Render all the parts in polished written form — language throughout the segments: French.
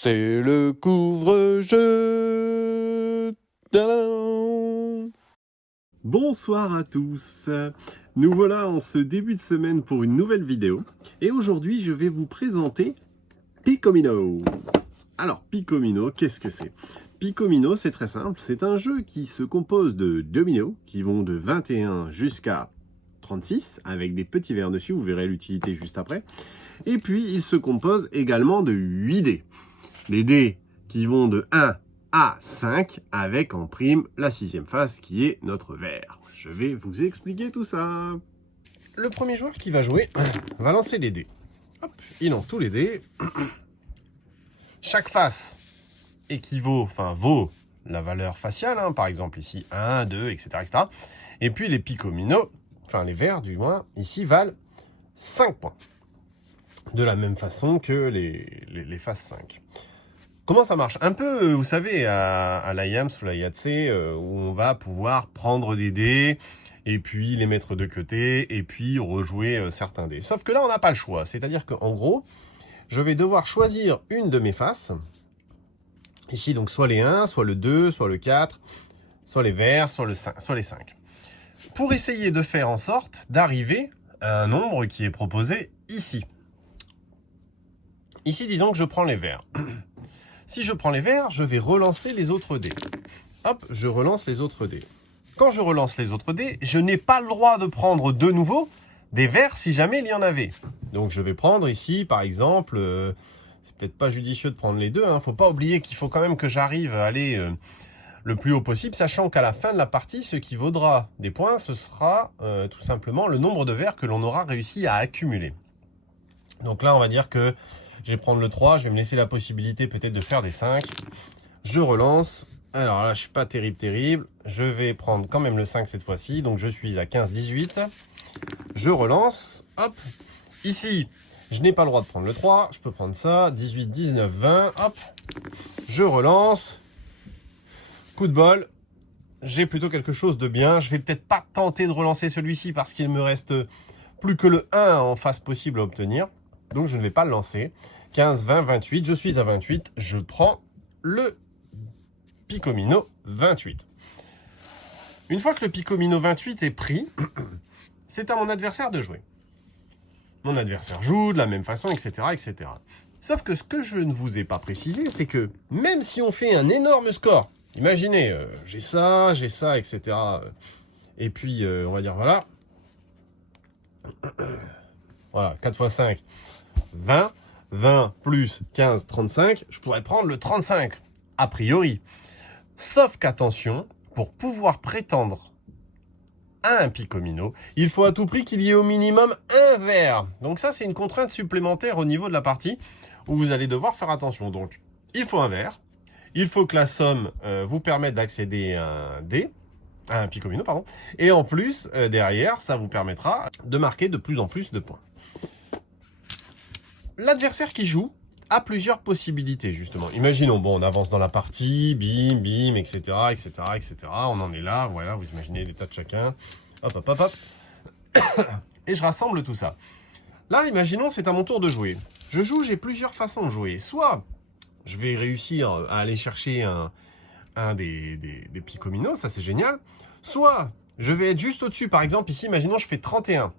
C'est le couvre-jeu. Tadam! Bonsoir à tous, nous voilà en ce début de semaine pour une nouvelle vidéo et aujourd'hui je vais vous présenter Picomino. Alors Picomino, qu'est-ce que c'est? Picomino, c'est très simple, c'est un jeu qui se compose de dominos qui vont de 21 jusqu'à 36 avec des petits verres dessus, vous verrez l'utilité juste après. Et puis il se compose également de 8 dés. Les dés qui vont de 1 à 5 avec en prime la 6e face qui est notre verre. Je vais vous expliquer tout ça. Le premier joueur qui va jouer va lancer les dés. Hop, il lance tous les dés. Chaque face équivaut, vaut la valeur faciale, par exemple ici 1, 2, etc., etc. Et puis les picominos, les verres du moins, ici valent 5 points. De la même façon que les faces 5. Comment ça marche? Un peu, vous savez, à l'IAMS ou la Yahtzee, où on va pouvoir prendre des dés, et puis les mettre de côté, et puis rejouer certains dés. Sauf que là, on n'a pas le choix. C'est-à-dire qu'en gros, je vais devoir choisir une de mes faces. Ici, donc, soit les 1, soit le 2, soit le 4, soit les verts, soit les 5. Pour essayer de faire en sorte d'arriver à un nombre qui est proposé ici. Ici, disons que je prends les verts. Si je prends les verts, je vais relancer les autres dés. Hop, je relance les autres dés. Quand je relance les autres dés, je n'ai pas le droit de prendre de nouveau des verts si jamais il y en avait. Donc je vais prendre ici, par exemple, c'est peut-être pas judicieux de prendre les deux. Faut pas oublier qu'il faut quand même que j'arrive à aller le plus haut possible, sachant qu'à la fin de la partie, ce qui vaudra des points, ce sera tout simplement le nombre de verts que l'on aura réussi à accumuler. Donc là, on va dire que je vais prendre le 3, je vais me laisser la possibilité peut-être de faire des 5. Je relance. Alors là, je suis pas terrible. Je vais prendre quand même le 5 cette fois-ci. Donc je suis à 15, 18. Je relance. Hop. Ici, je n'ai pas le droit de prendre le 3. Je peux prendre ça. 18, 19, 20. Hop. Je relance. Coup de bol. J'ai plutôt quelque chose de bien. Je vais peut-être pas tenter de relancer celui-ci parce qu'il me reste plus que le 1 en face possible à obtenir. Donc je ne vais pas le lancer. 15, 20, 28, je suis à 28, je prends le Picomino 28. Une fois que le Picomino 28 est pris, c'est à mon adversaire de jouer. Mon adversaire joue de la même façon, etc., etc. Sauf que ce que je ne vous ai pas précisé, c'est que même si on fait un énorme score, imaginez, j'ai ça, etc. Et puis, on va dire, voilà. Voilà, 4 x 5, 20. 20 plus 15, 35, je pourrais prendre le 35, a priori. Sauf qu'attention, pour pouvoir prétendre à un Picomino, il faut à tout prix qu'il y ait au minimum un vert. Donc ça, c'est une contrainte supplémentaire au niveau de la partie où vous allez devoir faire attention. Donc, il faut un vert. Il faut que la somme vous permette d'accéder à un Picomino, pardon. Et en plus, derrière, ça vous permettra de marquer de plus en plus de points. L'adversaire qui joue a plusieurs possibilités, justement. Imaginons, on avance dans la partie, bim, etc., etc., etc. On en est là, voilà, vous imaginez l'état de chacun. Hop, hop, hop, hop. Et je rassemble tout ça. Là, imaginons, c'est à mon tour de jouer. Je joue, j'ai plusieurs façons de jouer. Soit, je vais réussir à aller chercher un des Picominos, ça c'est génial. Soit, je vais être juste au-dessus. Par exemple, ici, imaginons, je fais 31.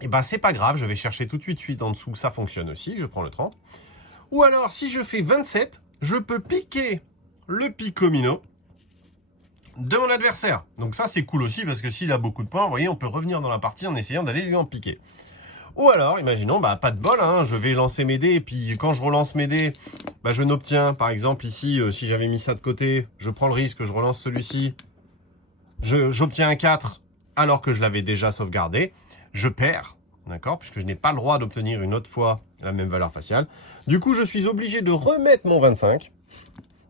Et ben c'est pas grave, je vais chercher tout de suite en dessous, ça fonctionne aussi, je prends le 30. Ou alors, si je fais 27, je peux piquer le Picomino de mon adversaire. Donc ça, c'est cool aussi, parce que s'il a beaucoup de points, vous voyez, on peut revenir dans la partie en essayant d'aller lui en piquer. Ou alors, imaginons, pas de bol, je vais lancer mes dés, et puis quand je relance mes dés, je n'obtiens, par exemple ici, si j'avais mis ça de côté, je prends le risque, je relance celui-ci, j'obtiens un 4, alors que je l'avais déjà sauvegardé. Je perds, d'accord, puisque je n'ai pas le droit d'obtenir une autre fois la même valeur faciale. Du coup, je suis obligé de remettre mon 25.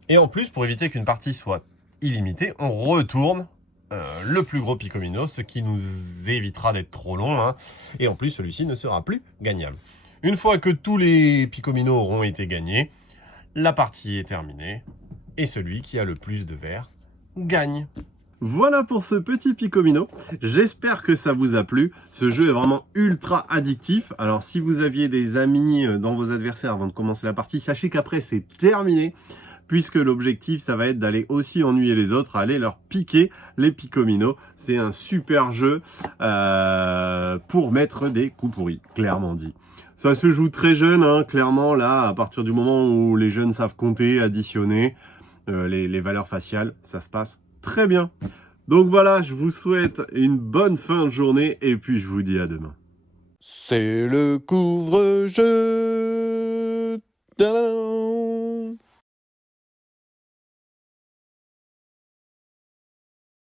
Et en plus, pour éviter qu'une partie soit illimitée, on retourne le plus gros Picomino, ce qui nous évitera d'être trop long. Et en plus, celui-ci ne sera plus gagnable. Une fois que tous les Picominos auront été gagnés, la partie est terminée. Et celui qui a le plus de verres gagne. Voilà pour ce petit Picomino. J'espère que ça vous a plu. Ce jeu est vraiment ultra addictif. Alors si vous aviez des amis dans vos adversaires avant de commencer la partie, sachez qu'après c'est terminé. Puisque l'objectif, ça va être d'aller aussi ennuyer les autres, aller leur piquer les Picomino. C'est un super jeu pour mettre des coups pourris, clairement dit. Ça se joue très jeune, hein, clairement, là, à partir du moment où les jeunes savent compter, additionner les valeurs faciales, ça se passe très bien. Donc voilà, je vous souhaite une bonne fin de journée et puis je vous dis à demain. C'est le couvre-jeu. Tadam!